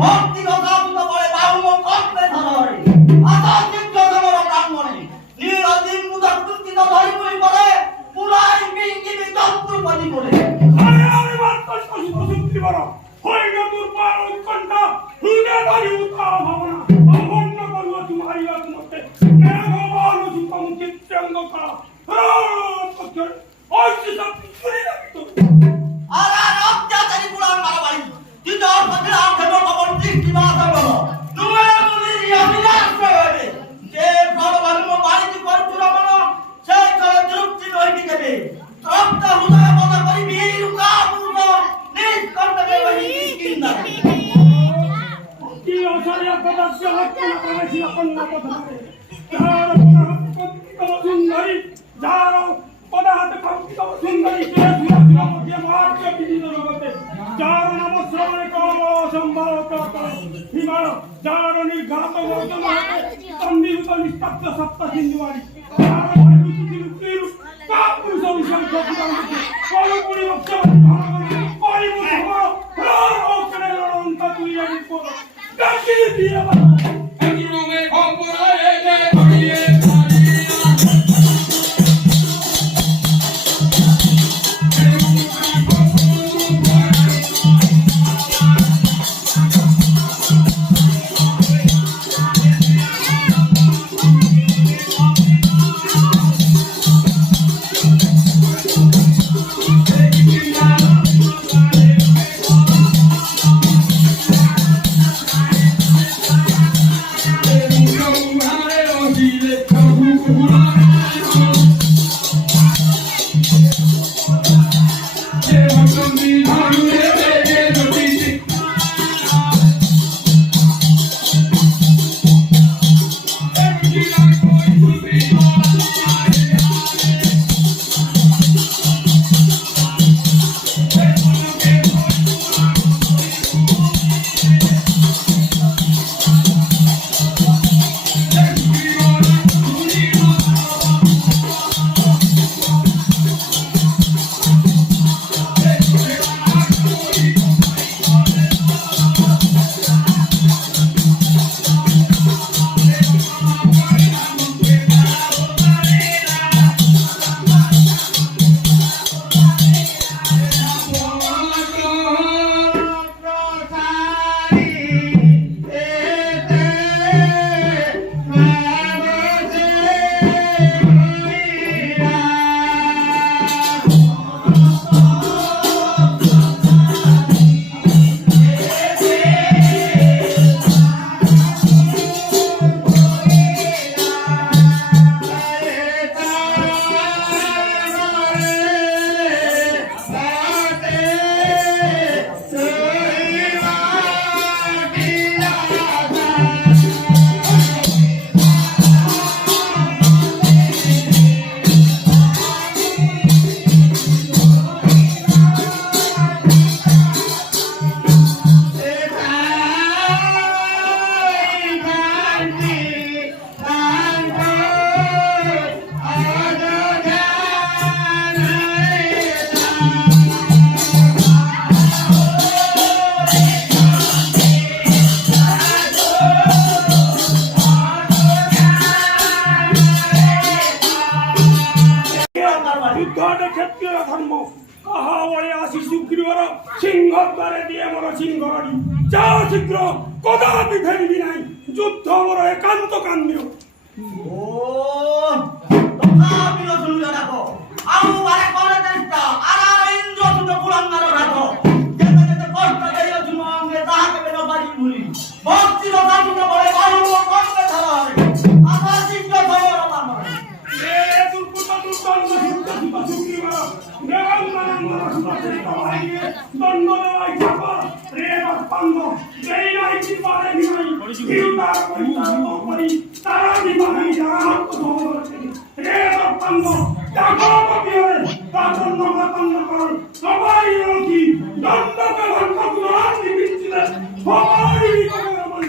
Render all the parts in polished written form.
ভক্তি কথা দুটো বলে বাহুম কর্মে ধরে আধ্যাত্মিক জগতের প্রাঙ্গণে নিরদিন মুদাকৃতিত ধরিপুরি বলে পুরাই বিঙ্গিবি তন্ত্রপতি বলে আরে আরে মাত্র শক্তি বড় হয়ে গেল তোর পার উৎকণ্ঠা হৃদয় ধরি উঠা ভাবনা অবন্য করল তোমারি আত্মতে মেঘবান সুতম চিত্রাঙ্গ করা পক্ষের ঐশী শক্তি চুরি রাখতো আর অত্যাচারী পুরাণ মারাবাড়ি দ্বিতীয় পথে আঠের কবর দৃষ্টি মাথা বলো তুমি মুনির অবিনাশ হবে যে প্রণবান্ন বাণিজ্য করছুর মন সেই করে তৃপ্তি নইটি দেবে রক্ত হৃদয় পদ করি বীর কাপূর্ব নিজ কর্তব্যে বহি কিস্কিন্দা কি অসারিয়া পদার্থ হত্যা করেছিল কন্যা পথে যার পদার্থ সুন্দরী যার পদার্থ কম সুন্দরী কে সুরা যে মার্গ বিদিত জগতে যার নাম শ্রবণে কম সম্ভাবত হিমাল যার নির্ঘাত গৌতম তন্দিভূত নিস্তব্ধ সপ্ত সিন্ধুয়ারি যার রুচির কাপুরুষ বিশাল জগদান্তে কলপুরি বৎসবতী ভাগবতী কলিমুখ ভর রোকনে অন্ত তুলিয়া নিপদ ডাকি দিয়া অগ্রমে খবরায়ে দে ধরিয়ে সিংহদ্বারে দিয়ে মর সিংহরানি যাও শীঘ্র কদাপি ফেলবি নাই যুদ্ধ মর একান্ত কাম্য ও তথাপি শুনিয়া রাখো আউ বারে করে চেষ্টা আর ইন্দ্র শুনে পুরাঙ্গার রাখো যেতে যেতে কষ্ট দেইয়া শুনো আঙ্গে তাহাকে বেন বাড়ি মুলি ভক্তি কথা শুনে বলে বাহু কর্মে ধরা হবে আশা চিত্ত ধর আমার এ দুর্পুত দুর্দল সিদ্ধ সিদ্ধ সুখী মারা দেবাল মানন মারা সুপাতে তবাইয়ে দণ্ড দেওয়াই থাকা রে বাস্পাঙ্গ যেই নাই চিপারে নিমাই হিউতার পরিতার করি তারা নিমাই যারা আত্মধর রে বাস্পাঙ্গ ডাকো বকিয়ে তাজন্য মাতঙ্গ করন সবাই রকি দণ্ডকে ভক্ত গুণান নিবিচ্ছিলে সবাই করে রমন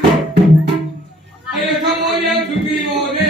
এ সময়ে সুখী মোরে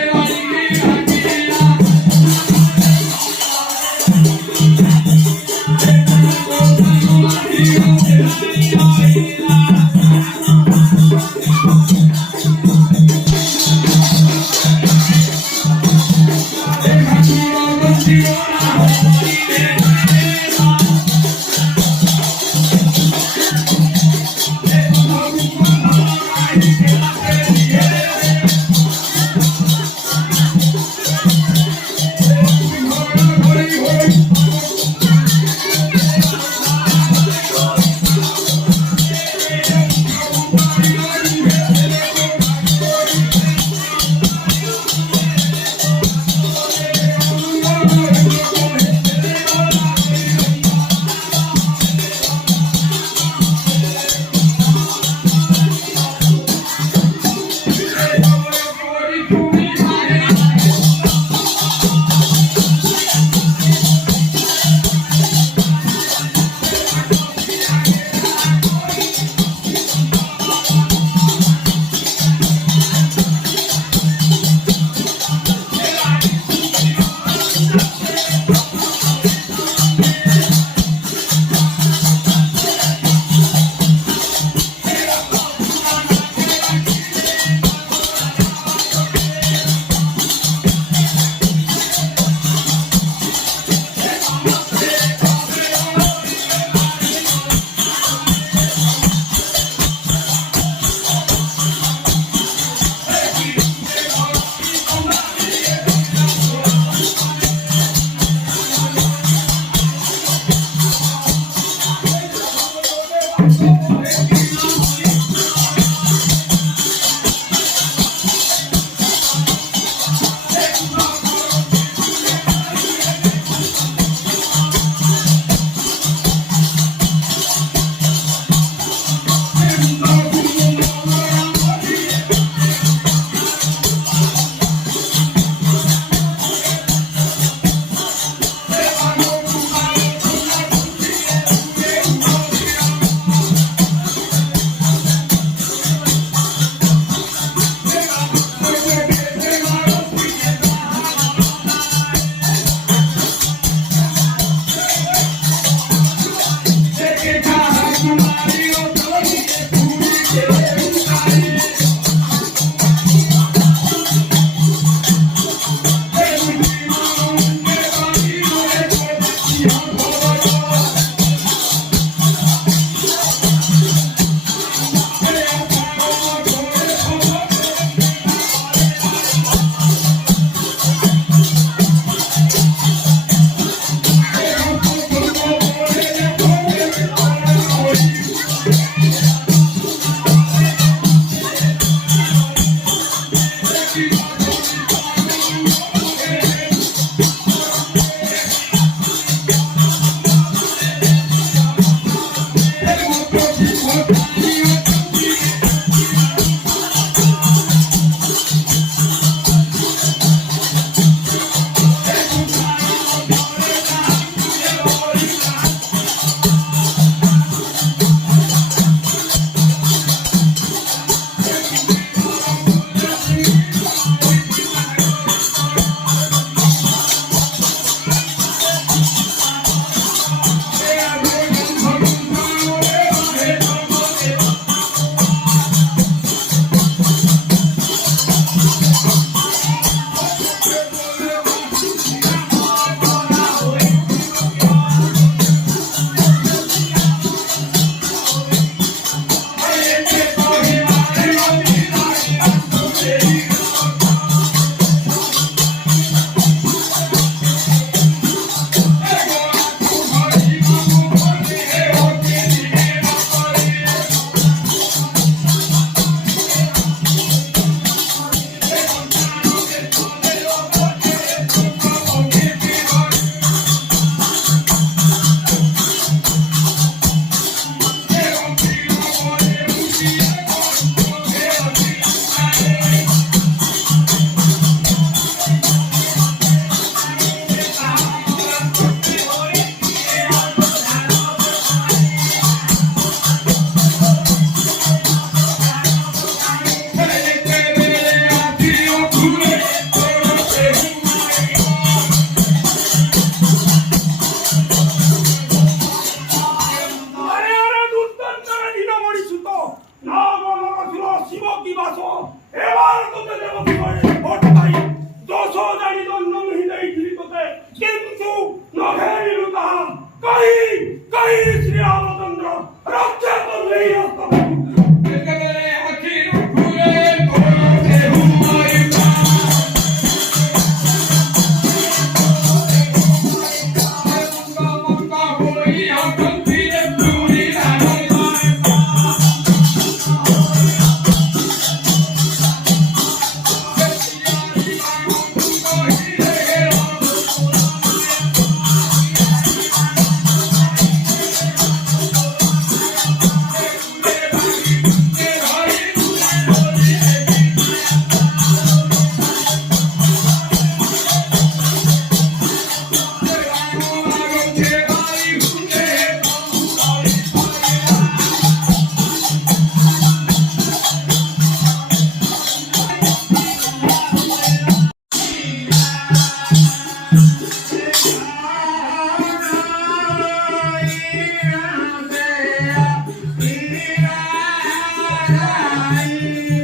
नाही